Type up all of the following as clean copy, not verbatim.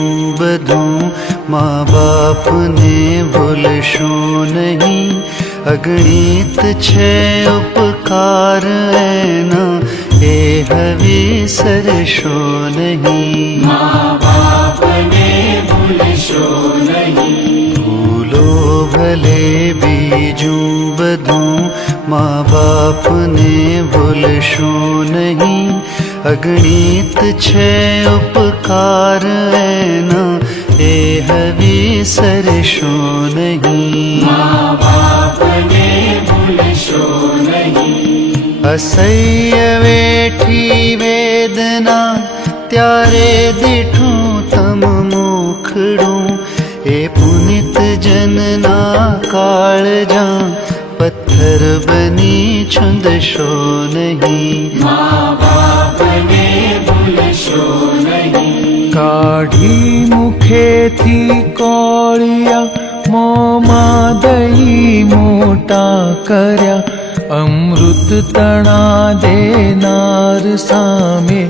બીજું બધું મા બાપને ભૂલશો નહીં. અગણિત છે ઉપકાર એના, એ હવે સરશો નહીં. મા બાપને ભૂલશો નહીં. ભૂલો ભલે બીજું બધું મા બાપને ભૂલશો નહીં. અગણિત છે ઉપકાર એના, એ હવે સરશો નહીં. મા બાપને ભૂલશો નહીં. અસહ્ય વેઠી વેદના ત્યારે દીઠું તમ મુખડું, એ પુનિત જનના કાળજા પથ્થર બની છુંદશો નહીં. મા બાપને ભૂલશો નહીં. કાઢી મુખેથી કોળિયા, મોંમાં દહીં મોટા કર્યા. અમૃત તણા દેનાર સામે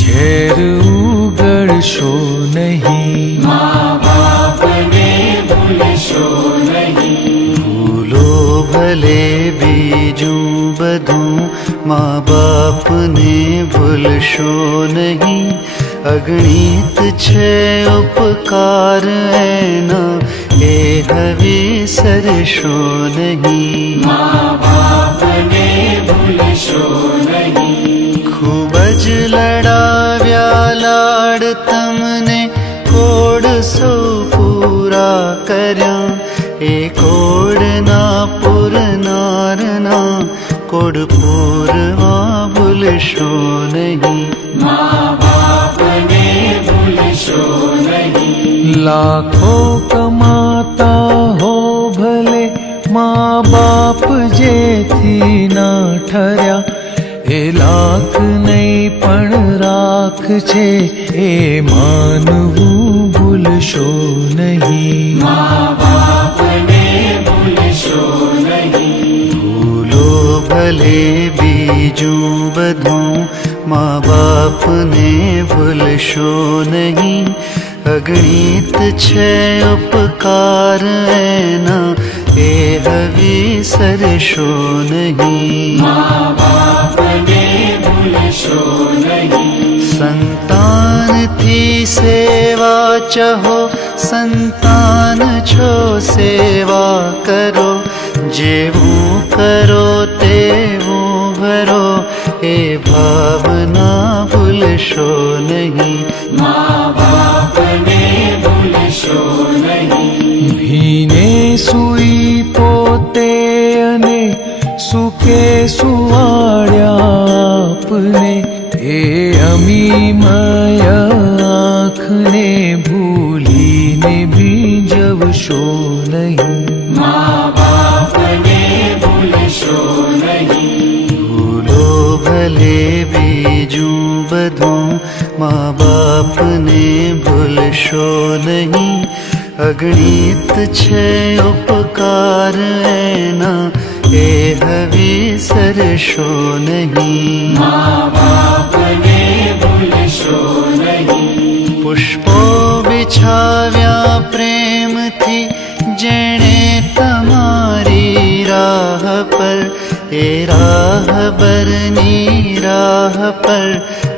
ઝેર ઉગળશો નહીં. મા બાપને ભૂલશો નહીં. ભૂલો ભલે બીજું બધું મા બાપને ભૂલશો નહીં. અગણિત છે ઉપકાર એના, એ હવે સરશો નહીં. મા બાપને ભૂલશો નહીં. ખૂબ જ લડાવ્યા લાડ તમને, કોડસો પૂરા કર્યા. એ કોડના પૂરનારના, કોડ પૂરવા ભૂલશો નહીં. મા બાપને ભૂલશો નહીં. લાખો કમાતા હો ભલે, મા બાપ જેથી ના ઠર્યા. એ લાખ નહીં પણ રાખ છે, એ માનવું ભૂલશો નહીં. મા બાપને ભૂલશો નહીં. ભૂલો ભલે બીજું બધું મા બાપને ભૂલશો નહીં. અગણિત છે ઉપકાર એના, એ હવે સરશો નહીં. મા બાપને ભૂલશો નહીં. સંતાનથી સેવા ચહો, સંતાન છો સેવા કરો. જેવું કરો તેવું ભરો, એ ભાવના ભૂલશો નહીં. મા બાપને ભૂલશો નહીં. ભીને સુઈ પોતે અને સુકે સુવાડ્યા આપને. એ અમીમય આંખને ભૂલીને બીજવશો નહીં. મા બાપને ભૂલશો નહીં. ભૂલો ભલે બીજું બધું મા બાપને ભૂલશો નહીં. અગણિત છે ઉપકાર એના, એ હવે સરશો નહીં. મા બાપને ભૂલશો નહીં. પુષ્પો બિછાવ્યા પ્રેમથી જેણે તમારી રાહ પર, એ રાહબરની રાહ પર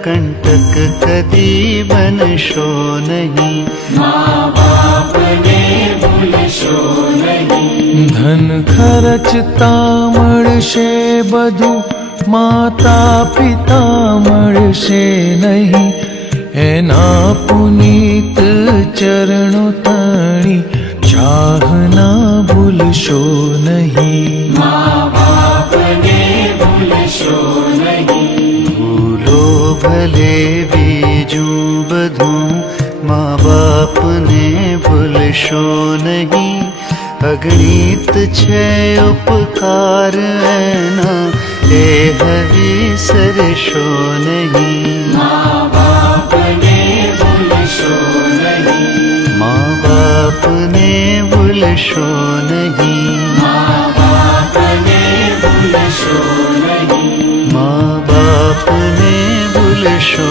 કંટક કદી બનશો નહીં. મા બાપને ભૂલશો નહીં. ધન ખર્ચતા મળશે બધું, માતા પિતા મળશે નહીં. એના પુનીત ચરણો તાણી ચાહના ભૂલશો નહીં. મા બાપને ભૂલશો નહીં. ભૂલો ભલે બીજું બધું મા બાપને ભૂલશો નહીં. અગણિત છે ઉપકાર એના, એ હવે સરશો નહીં. મા બાપને ભૂલશો નહીં. મા બાપને ભૂલશો નહીં. મા બાપને ભૂલશો નહીં. મા બાપને ભૂલશો